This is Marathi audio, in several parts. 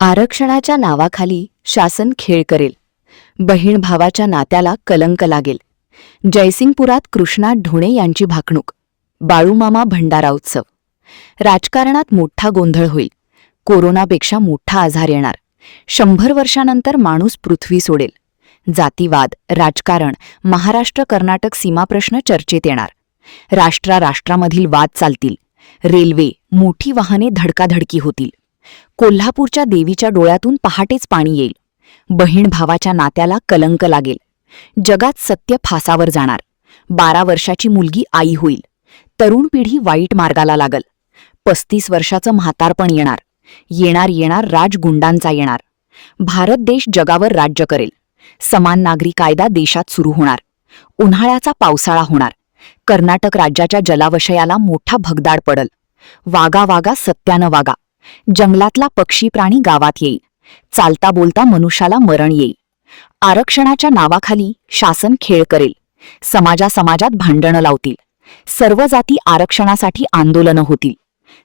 आरक्षणाच्या नावाखाली शासन खेळ करेल, बहीण भावाच्या नात्याला कलंक लागेल. जयसिंगपुरात कृष्णा ढोणे यांची भाकणूक. बाळूमामा भंडारा उत्सव. राजकारणात मोठा गोंधळ होईल. कोरोनापेक्षा मोठा आजार येणार. 100 वर्षानंतर माणूस पृथ्वी सोडेल. जातीवाद, राजकारण, महाराष्ट्र कर्नाटक सीमाप्रश्न चर्चेत येणार. राष्ट्रामधील वाद चालतील. रेल्वे, मोठी वाहने धडकाधडकी होतील. कोल्हापूरच्या देवीच्या डोळ्यातून पहाटेच पाणी येईल. बहीण भावाच्या नात्याला कलंक लागेल. जगात सत्य फासावर जाणार. 12 वर्षाची मुलगी आई होईल. तरुण पिढी वाईट मार्गाला लागल. 35 वर्षाचं म्हातारपण येणार. येणार राजगुंडांचा येणार. भारत देश जगावर राज्य करेल. समान नागरी कायदा देशात सुरू होणार. उन्हाळ्याचा पावसाळा होणार. कर्नाटक राज्याच्या जलावशयाला मोठा भगदाड पडल. वागा सत्यानं वागा. जंगलातला पक्षी प्राणी गावात येईल. चालता बोलता मनुष्याला मरण येईल. आरक्षणाच्या नावाखाली शासन खेळ करेल. समाजात भांडणं लावतील. सर्व जाती आरक्षणासाठी आंदोलनं होतील.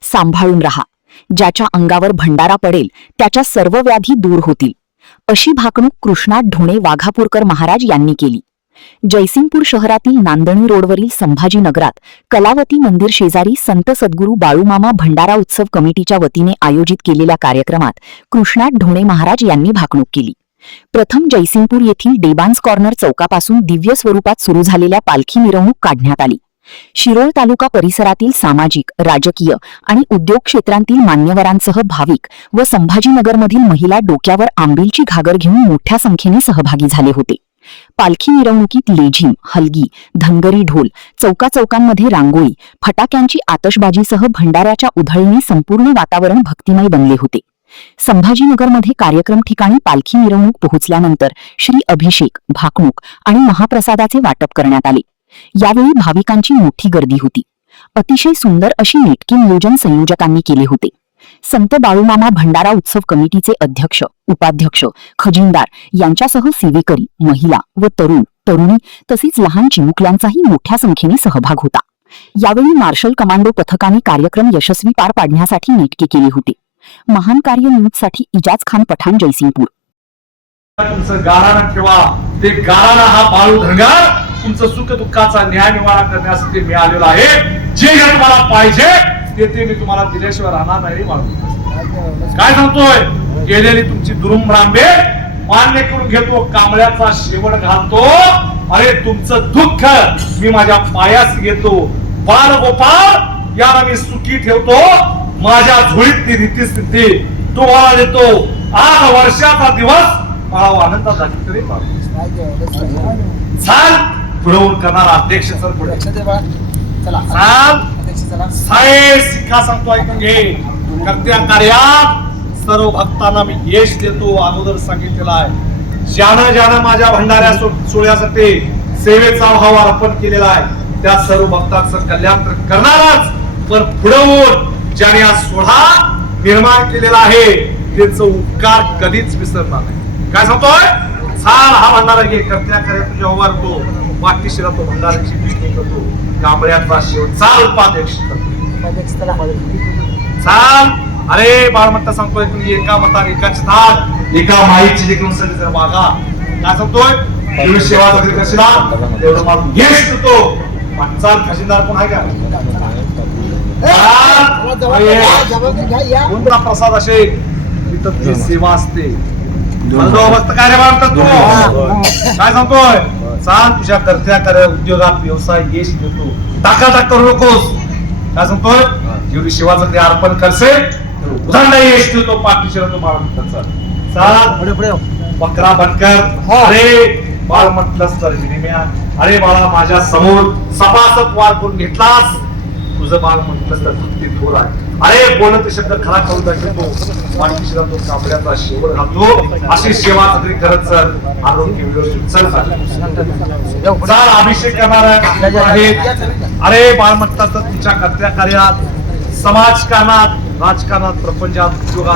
सांभाळून रहा. ज्याच्या अंगावर भंडारा पडेल त्याच्या सर्व व्याधी दूर होतील. अशी भाकणूक कृष्णा ढोणे वाघापूरकर महाराज यांनी केली. जयसिंगपूर शहरातील नांदणी रोडवरील संभाजीनगरात कलावती मंदिर शेजारी संत सद्गुरू बाळूमामा भंडारा उत्सव कमिटीच्या वतीने आयोजित केलेल्या कार्यक्रमात कृष्णा ढोणे महाराज यांनी भाकणूक केली. प्रथम जयसिंगपूर येथील डेबान्स कॉर्नर चौकापासून दिव्य स्वरूपात सुरू झालेल्या पालखी मिरवणूक काढण्यात आली. शिरोळ तालुका परिसरातील सामाजिक, राजकीय आणि उद्योग क्षेत्रांतील मान्यवरांसह भाविक व संभाजीनगरमधील महिला डोक्यावर आंबीलची घागर घेऊन मोठ्या संख्येने सहभागी झाले होते. पालखी मिरवणुकीत लेझिम, हलगी, धनगरी ढोल, चौकांमध्ये रांगोळी, फटाक्यांची आतषबाजीसह भंडाऱ्याच्या उधळीने संपूर्ण वातावरण भक्तिमय बनले होते. संभाजीनगरमध्ये कार्यक्रम ठिकाणी पालखी मिरवणूक पोहोचल्यानंतर श्री अभिषेक, भाकणूक आणि महाप्रसादाचे वाटप करण्यात आले. यावेळी भाविकांची मोठी गर्दी होती. अतिशय सुंदर अशी नेटके नियोजन संयोजकांनी केले होते. संत बाळूमामा भंडारा उत्सव कमिटीचे अध्यक्ष, उपाध्यक्ष, खजिनदार यांच्यासह सेवेकरी, महिला व तरुणी तसेच लहान चिमुकल्यांचाही मोठ्या संख्येने सहभाग होता. यावेळी मार्शल कमांडो पथकाने कार्यक्रम यशस्वी पार पाडण्यासाठी नेटके केले होते. महान कार्य न्यूजसाठी इजाज खान पठाण, जयसिंगपूर. तुमचं गाराणं ठेवा. ते गाराणं हा बाळू धनगर तुमचं सुख दुःखाचा न्याय निवाडा करण्यासाठी मी आलेलो आहे. जे काही तुम्हाला पाहिजे ते मी तुम्हाला दिल्याशिवाय राहणार नाही. काय सांगतोय? गेलेली तुमची दुरुम रांबे मान्य करून घेतो. कांबळ्याचा शेवट घालतो. अरे तुमचं दुःख मी माझ्या पायास घेतो. बाल गोपाळ याला मी सुखी ठेवतो. माझ्या झोळीतली रीती स्थिती तुम्हाला देतो. आज वर्षाचा दिवस मला आनंदात झाली तरी चाल पुढवून करणार अध्यक्ष सर पुढे शिक्का सांगतो. ऐकून घे. कर्त्या कार्यात सर्व भक्तांना मी यश देतो. अगोदर सांगितलेलं आहे. ज्यानं माझ्या भंडाऱ्या सोहळ्यासाठी सेवेचा भाव अर्पण केलेला आहे त्या सर्व भक्तांचं कल्याण करणारच. पण पुढवून ज्याने हा सोहळा निर्माण केलेला आहे त्याचं उपकार कधीच विसरणार नाही. काय सांगतोय? चाल हा भंडारा घे. कर्त्या कार्यात तुझ्या उभारतो. वाटशीला तो भंडाऱ्याची पीठ करतो. कांबळ्याचा शेवट चाल उपाध्यक्ष चाल. अरे बाळ म्हणता सांगतोय तुम्ही एका मतात एकाच थाट एका माईची देखील सगळी जर वागा. काय सांगतोय? तुम्ही सेवा वगैरे करशीला तेवढं मला यश देतो. चाल खजिनदार कोण आहे का? कोणता प्रसाद असेल तिथं ती सेवा असते. काय रे म्हणतात तू? काय सांगतोय? चाल तुझ्या कर्त्या कार्य उद्योगात व्यवसाय यश देतो. टाका करू नकोस. काय सांगतोय? जेवढी सेवाचं ते अर्पण करसे उदाहरण यश देतो. पाठीशीला तो बाळ म्हणतात. चाल बकरा बनकर. अरे बाळ म्हटलंस तर अरे बाळा माझ्या समोर सभासद वार करून घेतलास. तुझं बाळ म्हटलंस तर भक्ती थोर आहे. अरे बोलत शब्द खरा करून दाखवतो. पाठीशीला तो कांबळ्याचा शेवट घालतो. अशी सेवा सगळी करत चल. आरोग्य व्यवस्थित चल. अभिषेक करणार आहे. अरे बाळ म्हणतात तर तुझ्या कर्त्या कार्यात समाजकारणात, राजकारणात, प्रपंचात, उद्योगात